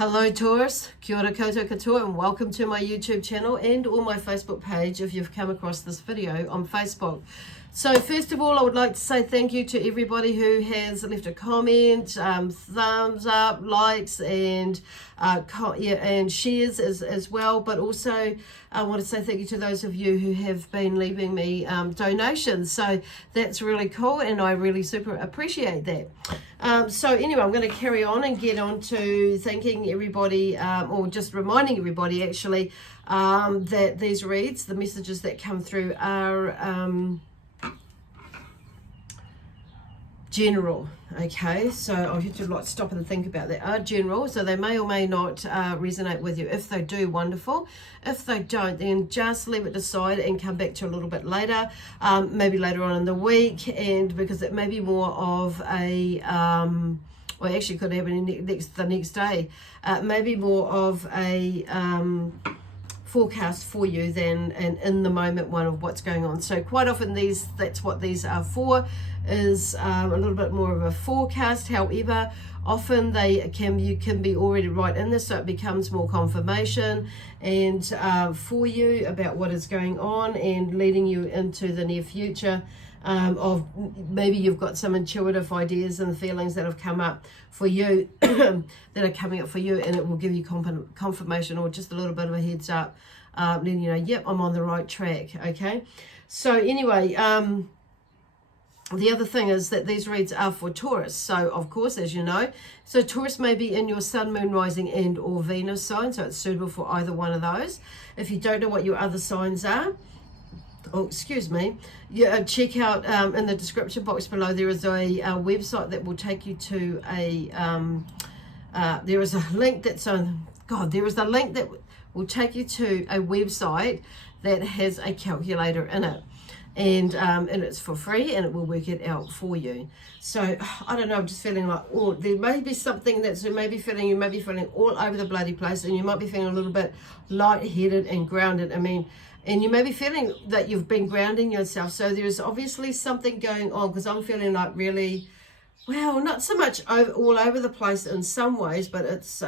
Hello Taurus, kia ora koutou katoa, and welcome to my YouTube channel and or my Facebook page if you've come across this video on Facebook. So first of all, I would like to say thank you to everybody who has left a comment, thumbs up, likes, and and shares as well. But also, I want to say thank you to those of you who have been leaving me donations. So that's really cool, and I really super appreciate that. So anyway, I'm going to carry on and get on to thanking everybody, or just reminding everybody actually, that these reads, the messages that come through are general. Okay, so I have to stop and think about that. Are general, so they may or may not resonate with you. If they do, wonderful. If they don't, then just leave it aside and come back to a little bit later, maybe later on in the week, and because it may be more of a well, actually could happen the next day, maybe more of a forecast for you than an in the moment one of what's going on. So quite often that's what these are for, is a little bit more of a forecast. However, often you can be already right in this, so it becomes more confirmation and for you about what is going on and leading you into the near future. Of maybe you've got some intuitive ideas and feelings that have come up for you that are coming up for you, and it will give you confirmation or just a little bit of a heads up, letting you know, yep, I'm on the right track. Okay, so anyway, the other thing is that these reads are for Taurus. So of course, as you know, so Taurus may be in your sun, moon, rising, and or Venus sign, so it's suitable for either one of those. If you don't know what your other signs are, oh, excuse me, check out in the description box below. There is a website that will take you to a there is a link that's on there is a link that will take you to a website that has a calculator in it, and it's for free, and it will work it out for you. So I don't know, I'm just feeling like, oh, there may be something that's you may be feeling all over the bloody place, and you might be feeling a little bit lightheaded and grounded. And you may be feeling that you've been grounding yourself. So there's obviously something going on, because I'm feeling like really, well, not so much all over the place in some ways, but it's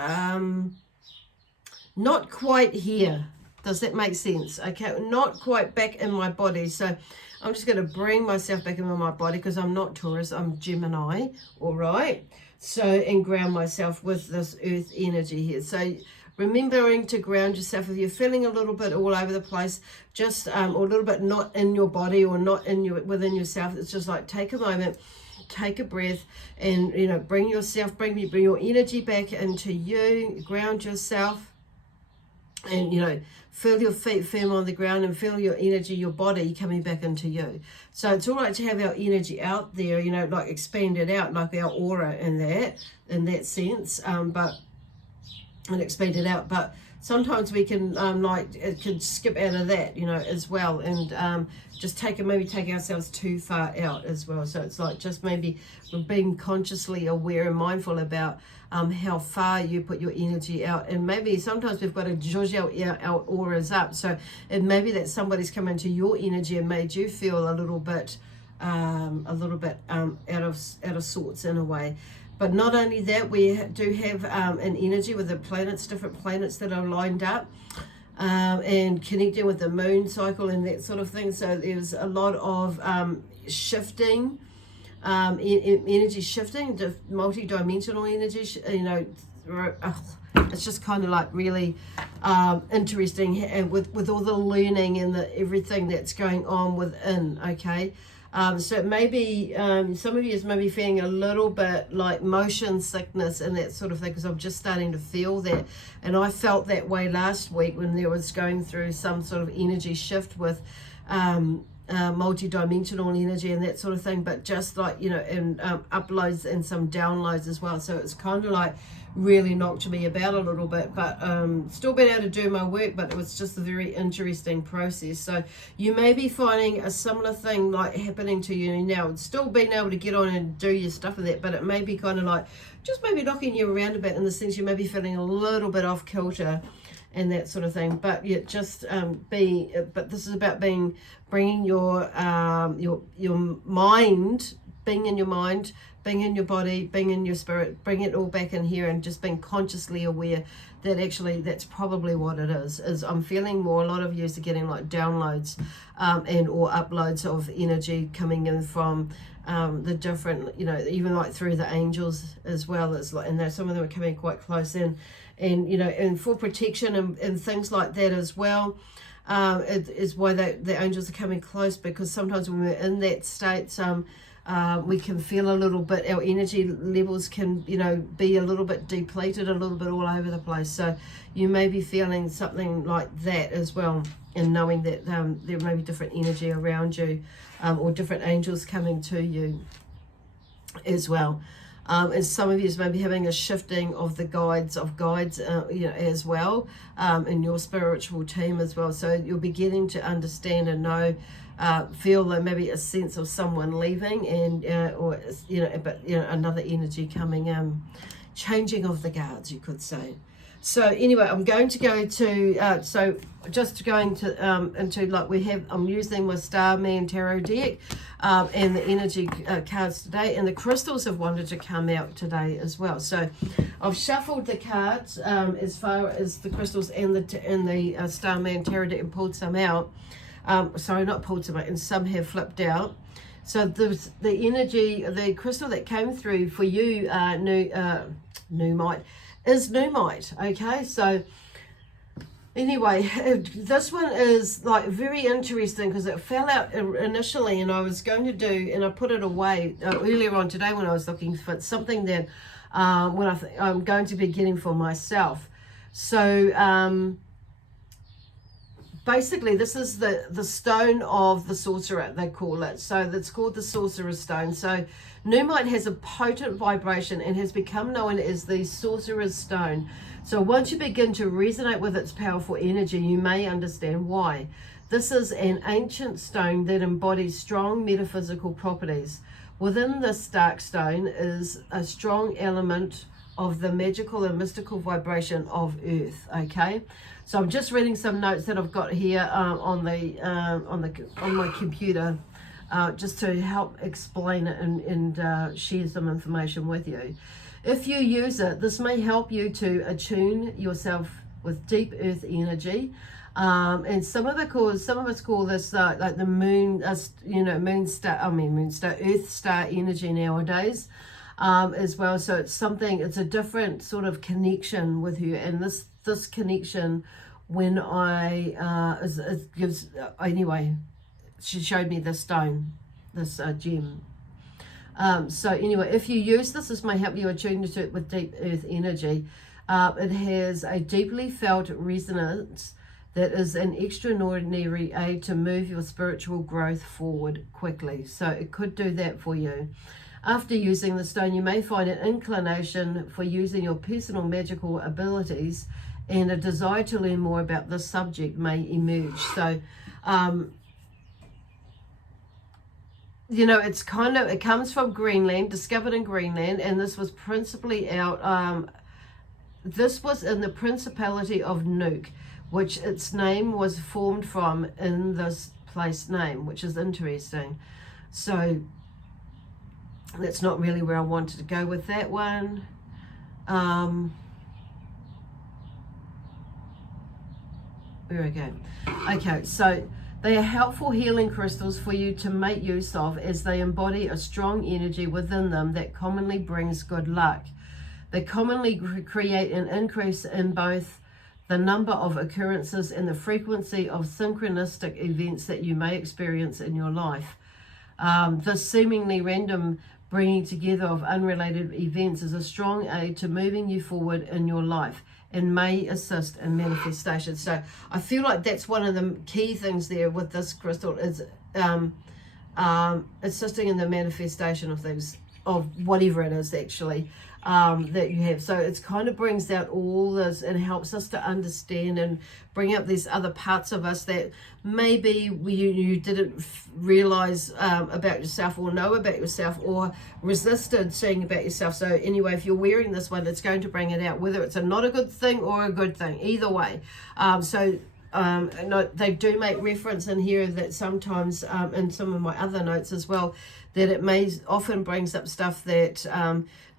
not quite here. Does that make sense? Okay, not quite back in my body. So I'm just going to bring myself back into my body, because I'm not Taurus, I'm Gemini, all right? So, and ground myself with this earth energy here. So remembering to ground yourself. If you're feeling a little bit all over the place, just or a little bit not in your body or not within yourself, it's just like take a moment, take a breath, and bring your energy back into you, ground yourself, and feel your feet firm on the ground, and feel your energy, your body coming back into you. So it's all right to have our energy out there, like expanded out, like our aura in that sense, and expand it out, but sometimes we can it can skip out of that as well, and just maybe take ourselves too far out as well. So it's like just maybe we're being consciously aware and mindful about how far you put your energy out, and maybe sometimes we've got to judge our auras up. So it may be that somebody's come into your energy and made you feel a little bit out of sorts in a way. But not only that, we do have an energy with the planets, different planets that are lined up, and connecting with the moon cycle and that sort of thing. So there's a lot of shifting, energy shifting, multi-dimensional energy. It's just kind of like really interesting, and with all the learning and everything that's going on within. Okay. So it may be, some of you may be feeling a little bit like motion sickness and that sort of thing, because I'm just starting to feel that. And I felt that way last week when there was going through some sort of energy shift with multi-dimensional energy and that sort of thing, but just like, and uploads and some downloads as well. So it's kind of like really knocked me about a little bit, but still been able to do my work, but it was just a very interesting process. So you may be finding a similar thing like happening to you now. It's still being able to get on and do your stuff with that, but it may be kind of like just maybe knocking you around a bit, in the sense you may be feeling a little bit off kilter and that sort of thing. But yeah, just but this is about bringing your mind, being in your mind, being in your body, being in your spirit, bring it all back in here, and just being consciously aware that actually that's probably what it is I'm feeling more, a lot of you are getting like downloads and or uploads of energy coming in from the different, you know, even like through the angels as well as like, and there, some of them are coming quite close in, and you know, and for protection and things like that as well. It is why the angels are coming close, because sometimes when we're in that state, we can feel a little bit, our energy levels can, you know, be a little bit depleted, a little bit all over the place. So you may be feeling something like that as well, and knowing that there may be different energy around you, or different angels coming to you as well. And some of you may be having a shifting of the guides, you know, as well, in your spiritual team as well. So you'll be getting to understand and know, feel like maybe a sense of someone leaving, and or you know, but you know, another energy coming, changing of the guards, you could say. So anyway, I'm going to go to so just going to into like I'm using my Starman Tarot deck and the energy cards today, and the crystals have wanted to come out today as well. So I've shuffled the cards as far as the crystals and the Starman Tarot deck, and pulled some out. Sorry, not pulled some out, and some have flipped out. So the energy, the crystal that came through for you, Pneumite, is Pneumite. Okay, so anyway, this one is like very interesting because it fell out initially, and I was going to do, and I put it away earlier on today when I was looking for something that I'm going to be getting for myself. So basically, this is the stone of the sorcerer, they call it. So that's called the sorcerer's stone. So Pneumite has a potent vibration and has become known as the sorcerer's stone. So once you begin to resonate with its powerful energy, you may understand why. This is an ancient stone that embodies strong metaphysical properties. Within this dark stone is a strong element of the magical and mystical vibration of Earth. Okay, so I'm just reading some notes that I've got here on my computer, just to help explain it and share some information with you. If you use it, this may help you to attune yourself with deep Earth energy, and some of us call this like the moon, moon star, Earth star energy nowadays. As well, so it's a different sort of connection with you, and this connection, when anyway, she showed me this stone, this gem. So anyway, if you use this may help you attune to it with deep Earth energy. It has a deeply felt resonance that is an extraordinary aid to move your spiritual growth forward quickly. So it could do that for you. After using the stone, you may find an inclination for using your personal magical abilities, and a desire to learn more about this subject may emerge. So, you know, it comes from Greenland, discovered in Greenland, and this was principally this was in the Principality of Nuuk, which its name was formed from in this place name, which is interesting. So, that's not really where I wanted to go with that one. There we go. Okay, so they are helpful healing crystals for you to make use of, as they embody a strong energy within them that commonly brings good luck. They commonly create an increase in both the number of occurrences and the frequency of synchronistic events that you may experience in your life. This seemingly random bringing together of unrelated events is a strong aid to moving you forward in your life and may assist in manifestation. So I feel like that's one of the key things there with this crystal is assisting in the manifestation of things, of whatever it is actually that you have. So it kind of brings out all this and helps us to understand and bring up these other parts of us that maybe you didn't realize about yourself, or know about yourself, or resisted seeing about yourself. So anyway, if you're wearing this one, it's going to bring it out, whether it's not a good thing or a good thing, either way. They do make reference in here that sometimes in some of my other notes as well, that it may often brings up stuff that,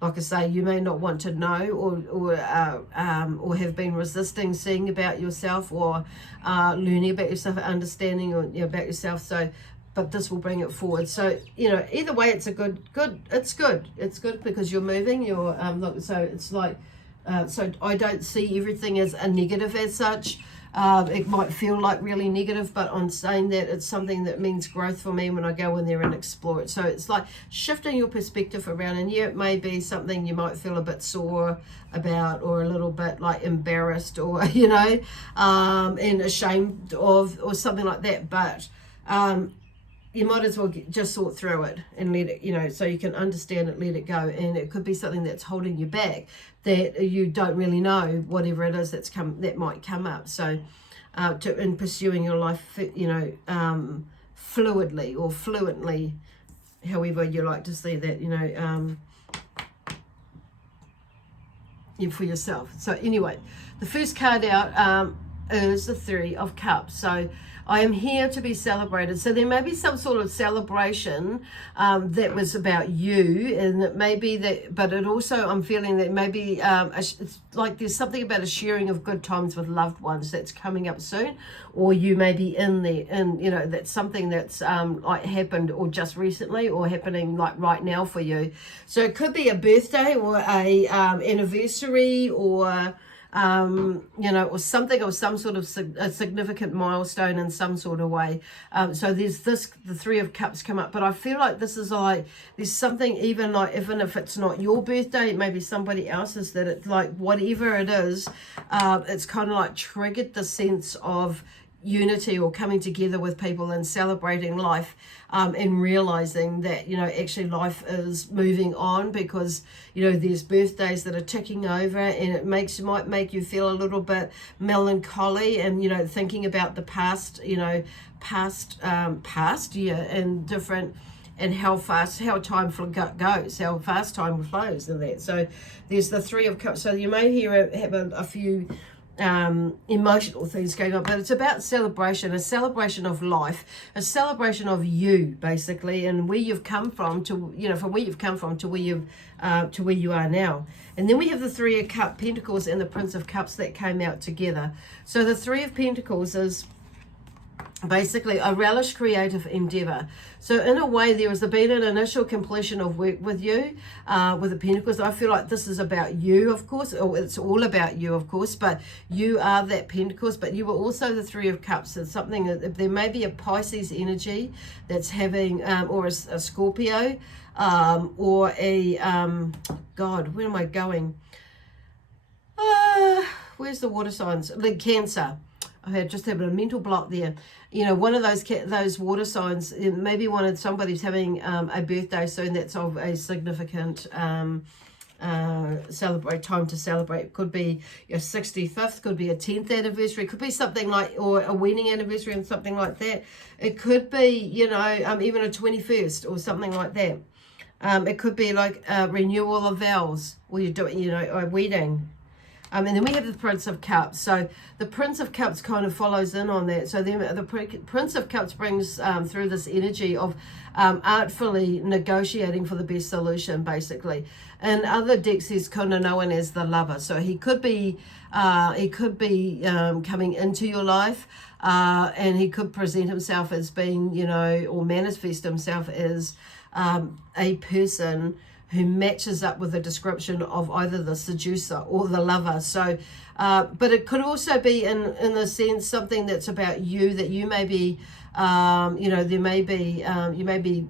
like I say, you may not want to know, or have been resisting seeing about yourself, or learning about yourself, understanding about yourself. So, but this will bring it forward. So, either way, it's it's good because you're moving. So it's like, so I don't see everything as a negative as such. It might feel like really negative, but I'm saying that it's something that means growth for me when I go in there and explore it. So it's like shifting your perspective around, and yeah, it may be something you might feel a bit sore about, or a little bit like embarrassed, or and ashamed of, or something like that. But you might as well just sort through it and let it, so you can understand it, let it go. And it could be something that's holding you back, that you don't really know, whatever it is that might come up. So in pursuing your life, fluidly or fluently, however you like to see that, for yourself. So anyway, the first card out is the Three of Cups. So I am here to be celebrated. So there may be some sort of celebration that was about you, and it may be that, but it also, I'm feeling that maybe it's like there's something about a sharing of good times with loved ones that's coming up soon, or you may be in there, and that's something that's like happened, or just recently, or happening like right now for you. So it could be a birthday, or a anniversary, or or something, or some sort of a significant milestone in some sort of way. So there's the Three of Cups come up, but I feel like this is like, there's something, even if it's not your birthday, it may be somebody else's, that it's like, whatever it is, it's kind of like triggered the sense of unity, or coming together with people and celebrating life, and realizing that actually life is moving on, because there's birthdays that are ticking over, and it might make you feel a little bit melancholy, and thinking about the past year, and different, and how time goes, how fast time flows, and that. So there's the Three of Cups. So you may have a few emotional things going on, but it's about celebration, a celebration of life, a celebration of you, basically, and where you've come from to, from where you've come from to where you are now. And then we have the Three of Pentacles and the Prince of Cups that came out together. So the Three of Pentacles is basically a relish creative endeavor. So in a way, there has been an initial completion of work with you, with the Pentacles. I feel like this is about you, of course, or it's all about you, of course, but you are that Pentacles, but you are also the Three of Cups. It's something that there may be a Pisces energy that's having, or a Scorpio, or a, God, where am I going? Where's the water signs? Like Cancer. I had just having a mental block there. One of those water signs, maybe somebody's having a birthday soon that's of a significant time to celebrate. It could be your 65th, could be a 10th anniversary, could be something like, or a wedding anniversary and something like that. It could be, even a 21st or something like that. It could be like a renewal of vows, or you're doing, a wedding. And then we have the Prince of Cups. So the Prince of Cups kind of follows in on that. So then the Prince of Cups brings through this energy of artfully negotiating for the best solution, basically. And other decks, he's kind of known as the Lover. So he could be coming into your life, and he could present himself as being, or manifest himself as a person who matches up with the description of either the seducer or the lover. So, but it could also be in a sense something that's about you, that you may be, there may be, you may be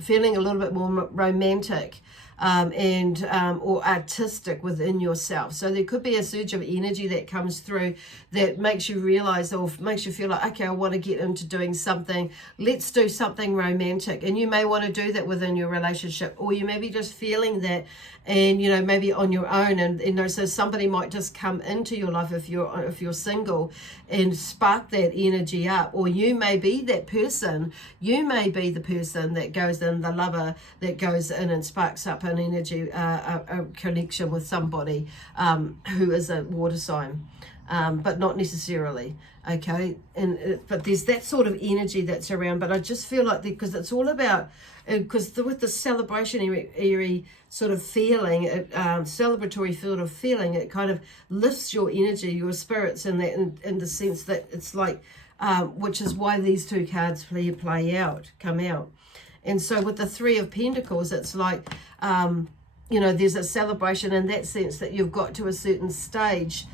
feeling a little bit more romantic, or artistic within yourself. So there could be a surge of energy that comes through that makes you realize, or makes you feel like, okay, I want to get into doing something. Let's do something romantic. And you may want to do that within your relationship, or you may be just feeling that, and maybe on your own, and so somebody might just come into your life if you're single, and spark that energy up. Or you may be that person, you may be the person that goes in, the lover that goes in and sparks up an energy, a connection with somebody who is a water sign, but not necessarily. Okay, but there's that sort of energy that's around. But I just feel like because it's all about, because with the celebration airy sort of feeling, celebratory field of feeling, it kind of lifts your energy, your spirits in that, in the sense that it's like, which is why these two cards come out. And so with the Three of Pentacles, it's like, you know, there's a celebration in that sense that you've got to a certain stage.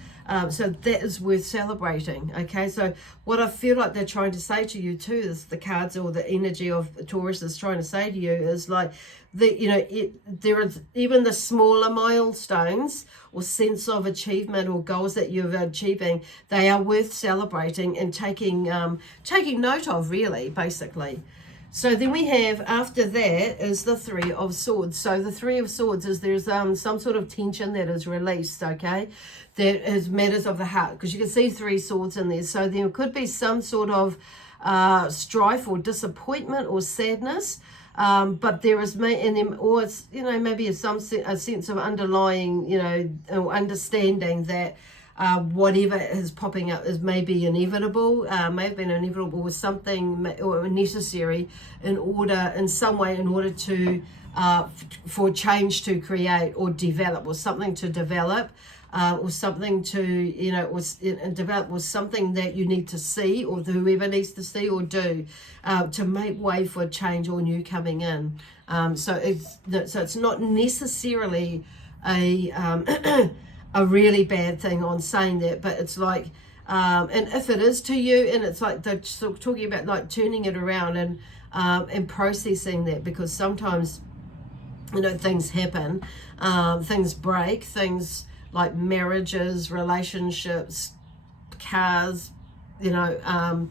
So that is worth celebrating. Okay, so what I feel like they're trying to say to you too, is the cards or the energy of Taurus is trying to say to you is like, you know, there is even the smaller milestones or sense of achievement or goals that you're achieving, they are worth celebrating and taking note of, really, basically. So then we have, after that, is the Three of Swords. So the Three of Swords is there's some sort of tension that is released, okay? That is matters of the heart, because you can see 3 swords in there. So there could be some sort of strife or disappointment or sadness, but there is, or it's, you know, maybe a sense of underlying, you know, or understanding that whatever is popping up is maybe inevitable, may have been inevitable, with something or necessary in some way in order to for change to create or develop, or something to develop, or something to, you know, develop, was something that you need to see, or whoever needs to see or do, to make way for change or new coming in. So it's not necessarily a really bad thing on saying that, but it's like, and if it is to you, and it's like they're talking about like turning it around and processing that, because sometimes, you know, things happen, things break, things like marriages, relationships, cars, you know,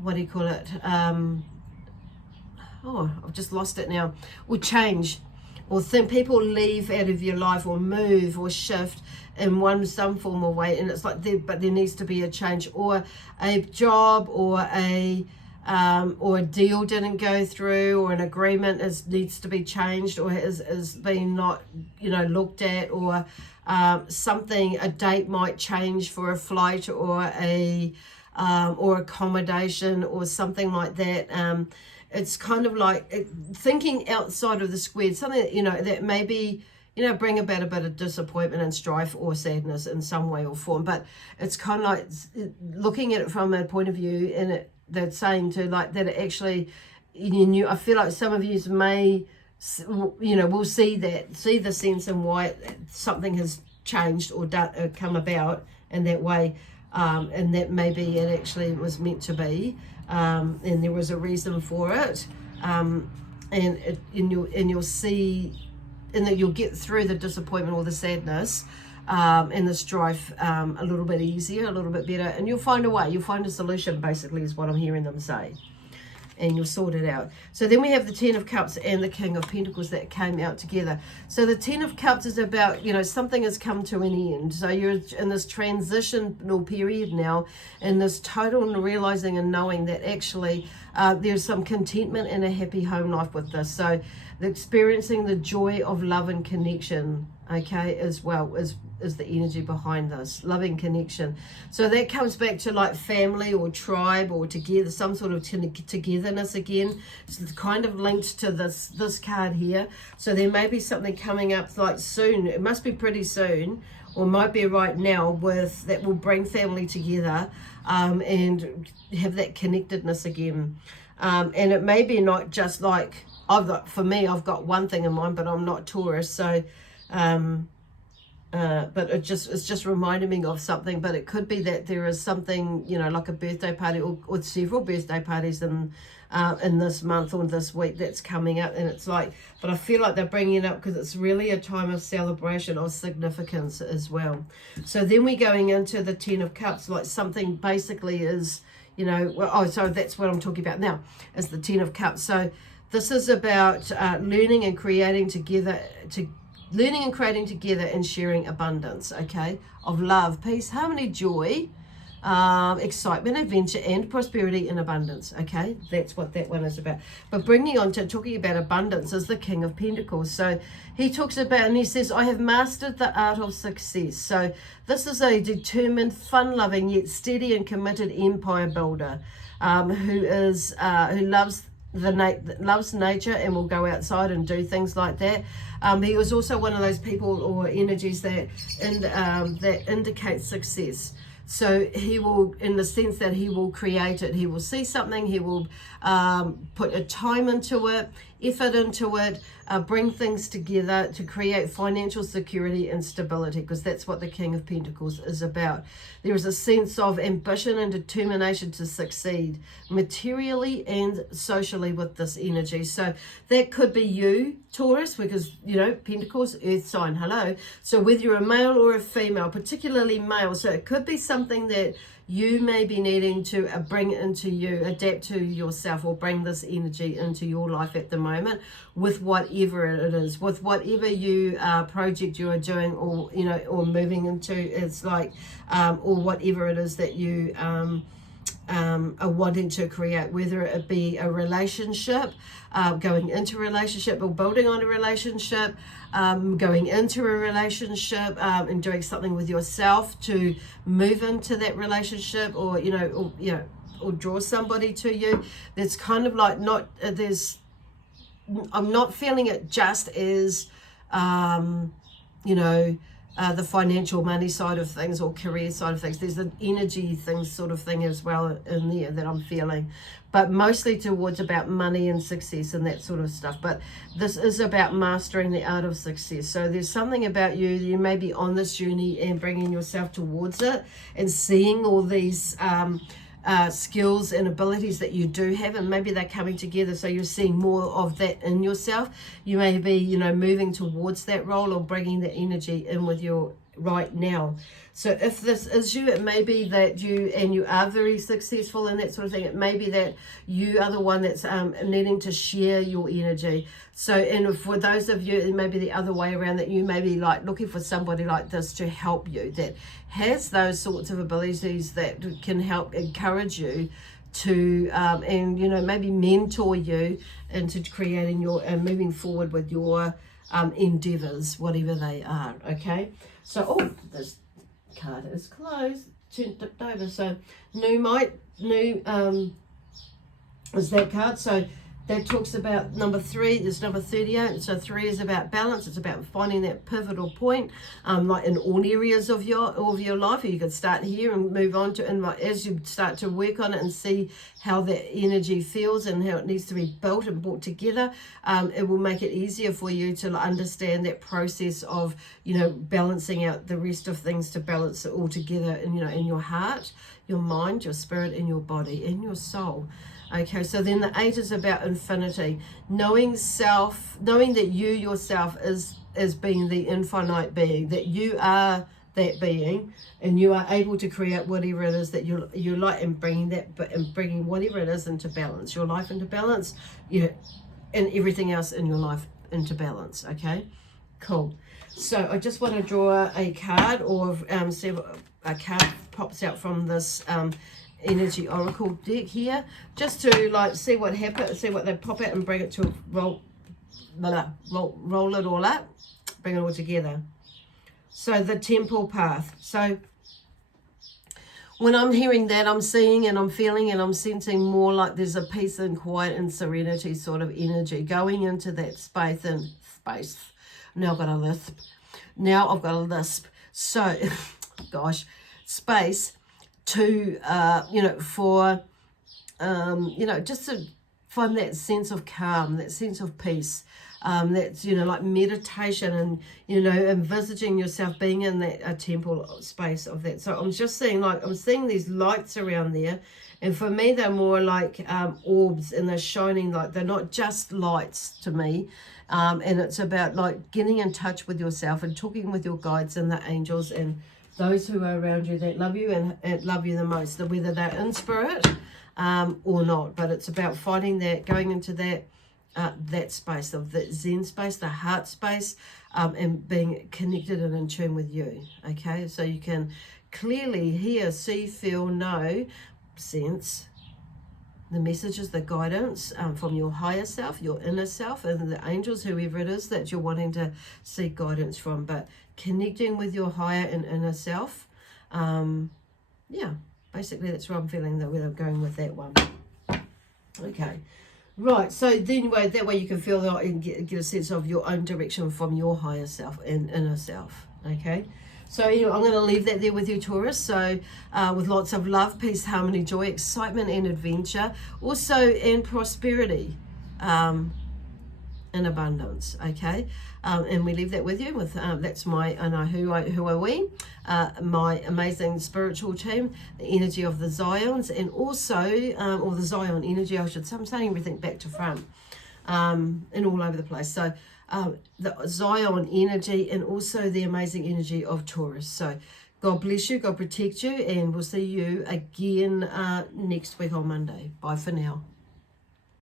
what do you call it? Oh, I've just lost it now. Or change. Or people leave out of your life, or move, or shift in some form or way, and it's like but there needs to be a change, or a job, or a deal didn't go through, or an agreement needs to be changed, or is being not, you know, looked at, or a date might change for a flight, or or accommodation, or something like that. It's kind of like thinking outside of the square, something that, you know, that maybe, you know, bring about a bit of disappointment and strife or sadness in some way or form. But it's kind of like looking at it from a point of view, and they're saying to like that it actually, I feel like some of you may, you know, will see the sense in why something has changed or come about in that way, and that maybe it actually was meant to be. And there was a reason for it, and you'll see, and that you'll get through the disappointment or the sadness, and the strife a little bit easier, a little bit better, and you'll find a way, you'll find a solution, basically, is what I'm hearing them say, and you'll sort it out. So then we have the Ten of Cups and the King of Pentacles that came out together. So the Ten of Cups is about, you know, something has come to an end. So you're in this transitional period now, in this total realizing and knowing that actually there's some contentment and a happy home life with this. So experiencing the joy of love and connection, okay, as well is the energy behind this, loving connection. So that comes back to like family or tribe or together, some sort of togetherness again. It's kind of linked to this card here. So there may be something coming up like soon, it must be pretty soon, or might be right now, that will bring family together, and have that connectedness again. And it may be not just like, for me, I've got one thing in mind, but I'm not Taurus, so but it's just reminding me of something. But it could be that there is something, you know, like a birthday party, or several birthday parties in this month or this week that's coming up, and it's like, but I feel like they're bringing it up because it's really a time of celebration, of significance as well. So then we're going into the Ten of Cups, like something basically is, you know, so that's what I'm talking about now, is the Ten of Cups. So this is about learning and creating together, and sharing abundance, okay, of love, peace, harmony, joy, excitement, adventure, and prosperity and abundance. Okay, that's what that one is about. But bringing on to talking about abundance is the King of Pentacles. So he talks about, and he says, I have mastered the art of success. So this is a determined, fun-loving, yet steady and committed empire builder who loves nature and will go outside and do things like that. He was also one of those people or energies that indicate success. So he will, in the sense that he will create it. He will see something, he will put a time into it, effort into it, bring things together to create financial security and stability, because that's what the King of Pentacles is about. There is a sense of ambition and determination to succeed materially and socially with this energy. So that could be you, Taurus, because, you know, Pentacles, earth sign, hello. So whether you're a male or a female, particularly male, so it could be something that you may be needing to bring into you, adapt to yourself, or bring this energy into your life at the moment with whatever it is, with whatever you project you are doing, or, you know, or moving into. It's like, or whatever it is that you are wanting to create, whether it be a relationship, going into a relationship, or building on a relationship, going into a relationship, and doing something with yourself to move into that relationship, or, you know, or draw somebody to you. That's kind of like not, I'm not feeling it just as, you know, the financial money side of things or career side of things. There's an energy thing sort of thing as well in there that I'm feeling, but mostly towards about money and success and that sort of stuff. But this is about mastering the art of success. So there's something about you may be on this journey and bringing yourself towards it and seeing all these skills and abilities that you do have, and maybe they're coming together, so you're seeing more of that in yourself. You may be, you know, moving towards that role or bringing the energy in with you right now. So if this is you, it may be that you are very successful and that sort of thing. It may be that you are the one that's needing to share your energy. So, and for those of you, it may be the other way around, that you may be like looking for somebody like this to help you, that has those sorts of abilities that can help encourage you to, and, you know, maybe mentor you into creating your, moving forward with your endeavors, whatever they are. Okay. So, oh, this card is closed, tipped over. So new is that card. So that talks about number 3 is number 38. So 3 is about balance. It's about finding that pivotal point, like in all areas of your life. You could start here and move on to, and as you start to work on it and see how that energy feels and how it needs to be built and brought together, it will make it easier for you to understand that process of, you know, balancing out the rest of things to balance it all together, and, you know, in your heart, your mind, your spirit, and your body, and your soul. Okay, so then the 8 is about infinity, knowing that you yourself is being the infinite being, that you are that being, and you are able to create whatever it is that you like, and bringing whatever it is into balance, your life into balance, and everything else in your life into balance. Okay, cool. So I just want to draw a card, or see if a card pops out from this energy oracle deck here, just to like see what happens, see what they pop out, and bring it to roll it all up, bring it all together. So the temple path. So when I'm hearing that, I'm seeing and I'm feeling and I'm sensing more like there's a peace and quiet and serenity sort of energy going into that space. Now I've got a lisp. So gosh, space to for just to find that sense of calm, that sense of peace, that's like meditation, and envisaging yourself being in that temple space of that. So I'm just seeing, I'm seeing these lights around there, and for me they're more like orbs, and they're shining, like they're not just lights to me. And it's about like getting in touch with yourself and talking with your guides and the angels and those who are around you that love you and love you the most, whether they're in spirit or not. But it's about finding that, going into that space of the Zen space, the heart space, and being connected and in tune with you. Okay, so you can clearly hear, see, feel, know, sense the messages, the guidance from your higher self, your inner self, and the angels, whoever it is that you're wanting to seek guidance from. But connecting with your higher and inner self, yeah, basically that's what I'm feeling, that we're going with that one. Okay, right, so then that way you can feel that and get a sense of your own direction from your higher self and inner self. Okay, so anyway, I'm going to leave that there with you, Taurus. So with lots of love, peace, harmony, joy, excitement and adventure, also in prosperity, in abundance. Okay, and we leave that with you with that's my who are we, my amazing spiritual team, the energy of the Zions, and also or the Zion energy, I should say. I'm saying everything back to front, and all over the place. So the Zion energy, and also the amazing energy of Taurus. So God bless you, God protect you, and we'll see you again next week on Monday. Bye for now.